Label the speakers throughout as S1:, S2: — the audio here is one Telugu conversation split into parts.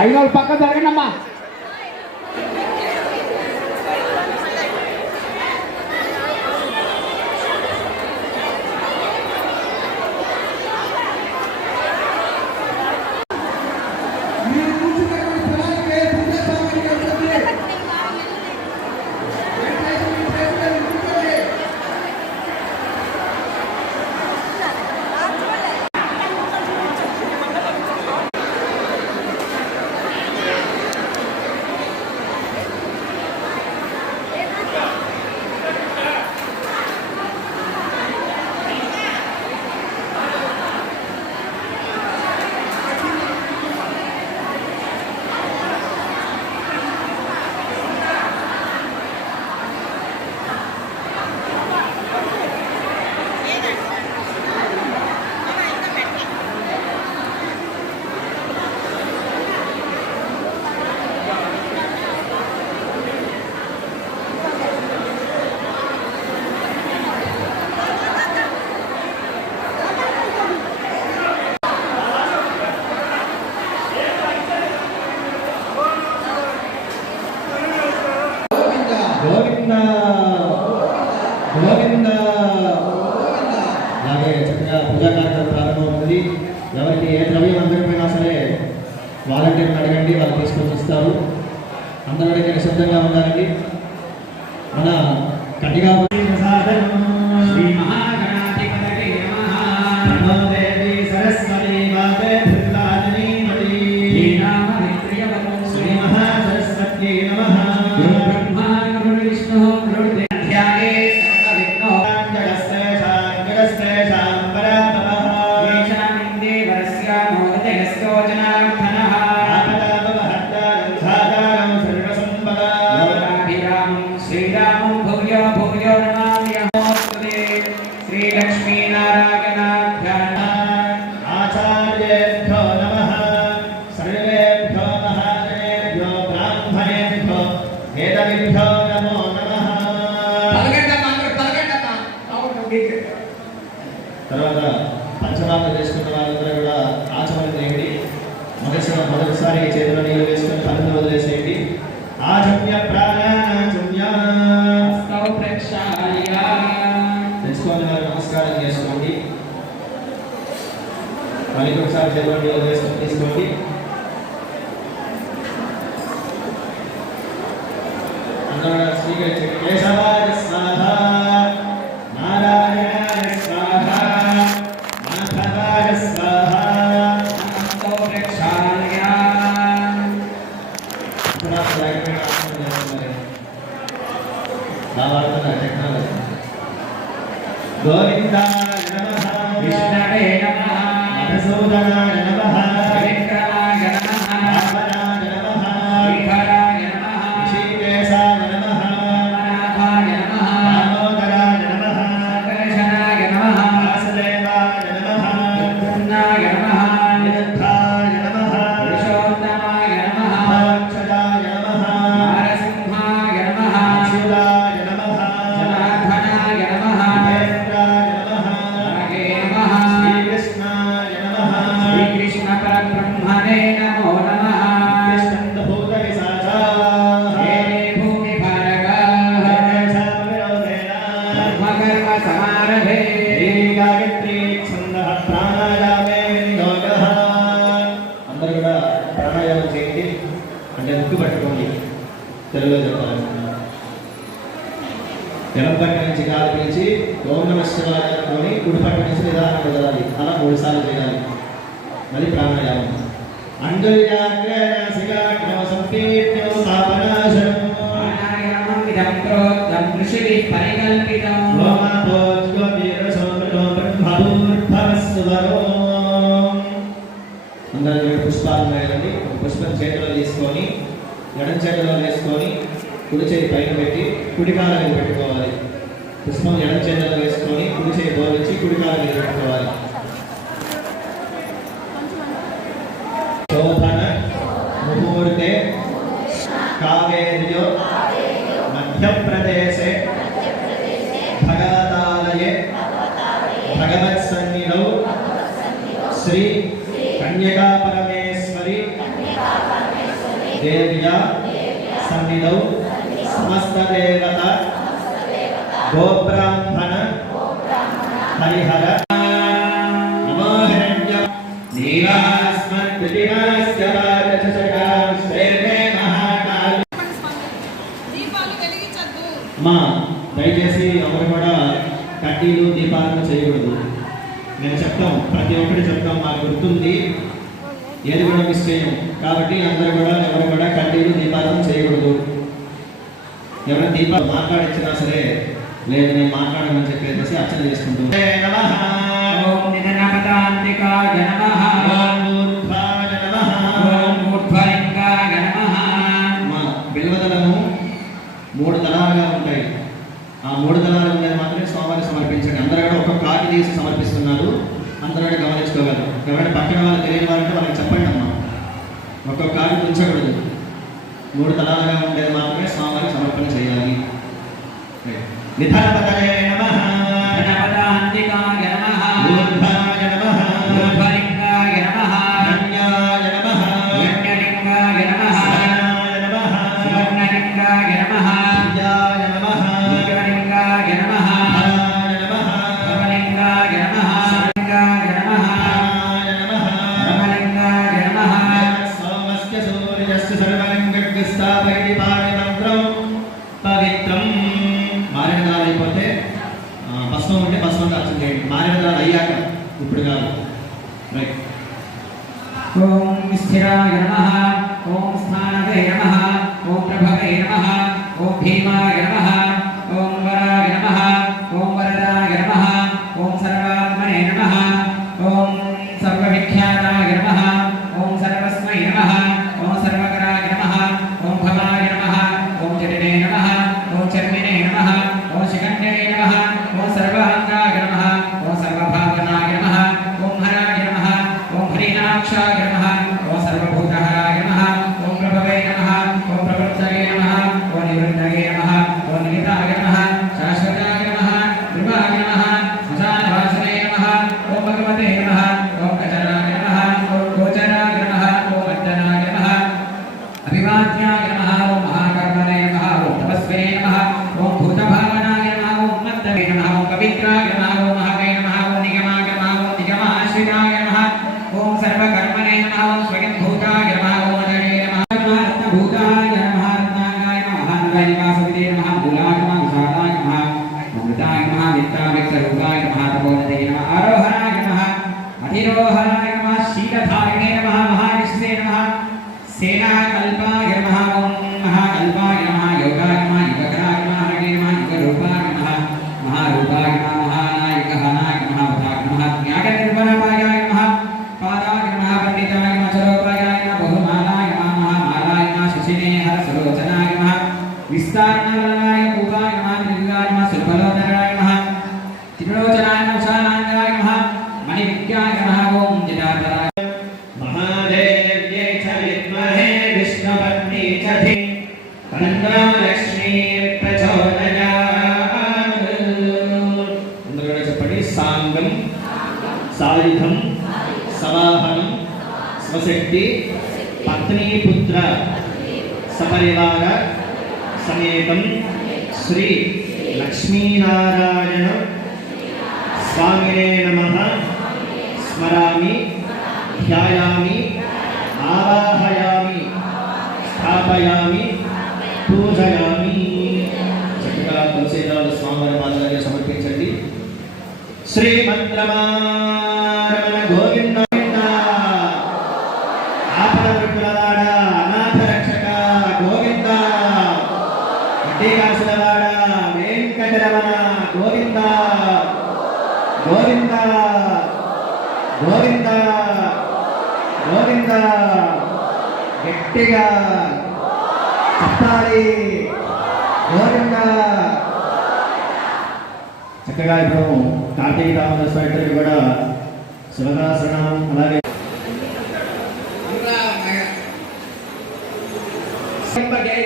S1: ఐదు పక్క జరగండి అమ్మా
S2: అందరికీ నిశ్శబ్దంగా ఉండాలండి. మన కటిగా
S1: గోవింద విష్ణవే నమ
S2: మధుసూదనా కుడిపక్క నుంచి నిదానం వదలాలి అలా మూడుసార్లు చేయాలి మరి ప్రాణాయామం. పరికల్పితం. పుష్పం చేతిలో తీసుకొని ఎడం చేతిలో వేసుకొని కుడి చేతి పైన పెట్టి కుడి పెట్టుకోవాలి. పుష్పం ఎడం చేతులు వేసుకొని కుడి చేయి బోధించి కుడి కాలు మీద పెట్టుకోవాలి. శోభన ముహూర్తే కావేర్యో మధ్యప్రదేశే భగవతాలయే భగవత్సన్నిధౌ శ్రీ కన్యకా పరమేశ్వరి దేవ్యా సన్నిధౌ సమస్త దేవత గోబ్రాహ్మణ హరిహర నమో హిరణ్య. నీలాస్మద్వితిమాస్య వాచసకాం
S3: దీపాలు వెలిగించద్దు
S2: దయచేసి ఎవరు కూడా కడ్డీలు దీపాలను చేయకూడదు. నేను చెప్తాం ప్రతి ఒక్కటి చెప్తాం మాకు గుర్తుంది. ఏది కూడా మిస్ చేయం కాబట్టి అందరూ కూడా ఎవరు కూడా కడ్డీలు దీపాలను చేయకూడదు. ఎవరైనా దీపాలు మాట్లాడించినా సరే లేదు నేను మాట్లాడమని చెప్పేసి అర్చన చేసుకుంటూ హే నమః.
S1: ఓం నిధనపదాంతికాయ నమః
S2: ఓం ఊర్ధ్వాయ నమః.
S1: ఓం ఊర్ధ్వలింగాయ నమః
S2: మా బిల్వదళము మూడు దళాలుగా ఉంటాయి. ఆ మూడు దళాలు ఉండేది మాత్రమే స్వామివారికి సమర్పించండి. అందరూ కూడా ఒక్కొక్క కాకి తీసి సమర్పిస్తున్నారు. అందరూ కూడా గమనించుకోగలరు ఎవరైనా పక్కన వాళ్ళు తెలియని వారంటే వాళ్ళకి చెప్పండి అమ్మా. ఒక్కొక్క కాకి ఉంచకూడదు మూడు దళాలుగా ఉండేది మాత్రమే స్వామివారికి చేయాలి నిధనపదయే
S1: ఓం స్థిరాయ నమ ఓం స్థానవే నమ ఓం ప్రభవే నమ ఓం భీమాయ నమ ఓం వరాయ నమ ఓం వరదాయ నమ ఓం సర్వాత్మనే నమ ఓం నిగమాశ్రితాయ నమః. ఓం సర్వకర్మణే నమః. ఓం స్వయం భూతాయ నమః. ఓం అజడే నమః. నమః రత్నభూతాయ నమః. రత్నాంగాయ నమః. అంగాయ నమః. మూలాయ నమః. విశాలాయ నమః. అమృతాయ నమః. విత్తావిక్షరూపాయ నమః. తపోనదే నమః. ఆరోహణాయ నమః. అధిరోహణాయ నమః. శీలధారిణే నమః. మహావిష్ణే నమః. సేనాకల్పాయ నమః. नारायणाय पूर्वाय नमः त्रिविदाय नमः सुलभलो नारायणाय नमः त्रिलोचनाय नमः उषानाय नारायणाय नमः मणिविद्याय नमः ओम जटाधराय
S2: महादेव्यै च विद्महे विष्णुपत्नी च धीः लक्ष्मी प्रचोदयात् साङ्गं सायुधं सवाहनं स्वशक्ति पत्नी पुत्र सपरिवार समेतम శ్రీ లక్ష్మీనారాయణ స్వామినే నమ. స్మరామి ధ్యాయామి ఆవాహయామి స్థాపయామి పూజయామి. చక్కగా తులసీదాలు స్వామివారి పాదాలకి సమర్పించండి. శ్రీమంత్రమారమణ గోవింద గోవింద. ఆపద అనాథ రక్షక గోవింద. వడ్డీకాసులవాడ వెంకటరమణ గోవింద గోవింద గోవింద గట్టిగా చెప్పాలి. గోవింద. చక్కగా ఇప్పుడు కార్తీక దామోదర స్వామి కూడా శివదాసనం అలాగే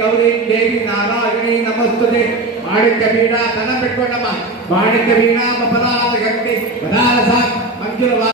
S4: గౌరీ దేవి నారాయణి నమస్తే మాణిక్య వీణ తన పెట్టుకోండమ్మా. మాణిక్య వీణ పదార్థ గట్టి పదార్థ మంజుల